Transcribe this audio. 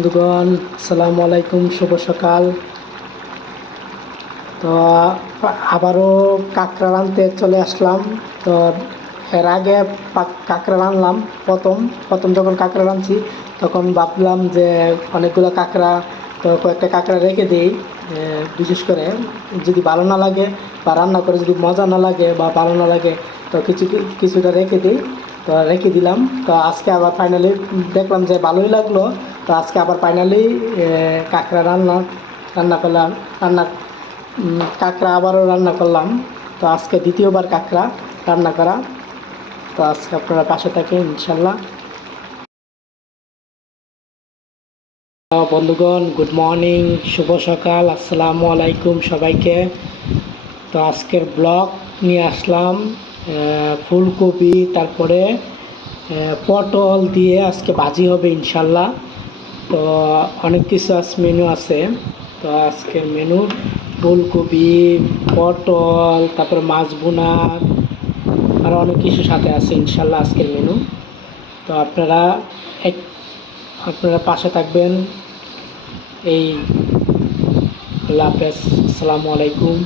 বন্ধুগণ, আসসালামু আলাইকুম, শুভ সকাল। তো আবারও কাঁকড়া রাঁধতে চলে আসলাম। তো এর আগে কাঁকড়া রাঁধলাম। প্রথম যখন কাঁকড়া রাঁধছি তখন ভাবলাম যে অনেকগুলো কাঁকড়া, তো কয়েকটা কাঁকড়া রেখে দিই। বিশেষ করে যদি ভালো না লাগে বা রান্না করে যদি মজা না লাগে বা ভালো না লাগে, তো কিছুটা রেখে দিই। তো রেখে দিলাম। তো আজকে আবার ফাইনালি দেখলাম যে ভালোই লাগলো। তো আজকে আবার ফাইনালি কাঁকড়া রান্না করলাম। কাঁকড়া আবারও রান্না করলাম। তো আজকে দ্বিতীয়বার কাঁকড়া রান্না করা। তো আজকে আপনারা পাশে থাকেন ইনশাল্লাহ। বন্ধুগণ, গুড মর্নিং, শুভ সকাল, আসসালামু আলাইকুম সবাইকে। তো আজকের ব্লগ নিয়ে আসলাম ফুলকপি, তারপরে পটল দিয়ে আজকে ভাজি হবে ইনশাল্লাহ। তো অনেক কিছু মেনু আছে। তো আজকের মেনু ফুলকপি, পটল, তারপরে মাছ বোনা, আর অনেক কিছু সাথে আছে ইনশাল্লাহ আজকের মেনু। তো আপনারা পাশে থাকবেন। এই আল্লাহ হাফেজ, আসসালামু আলাইকুম।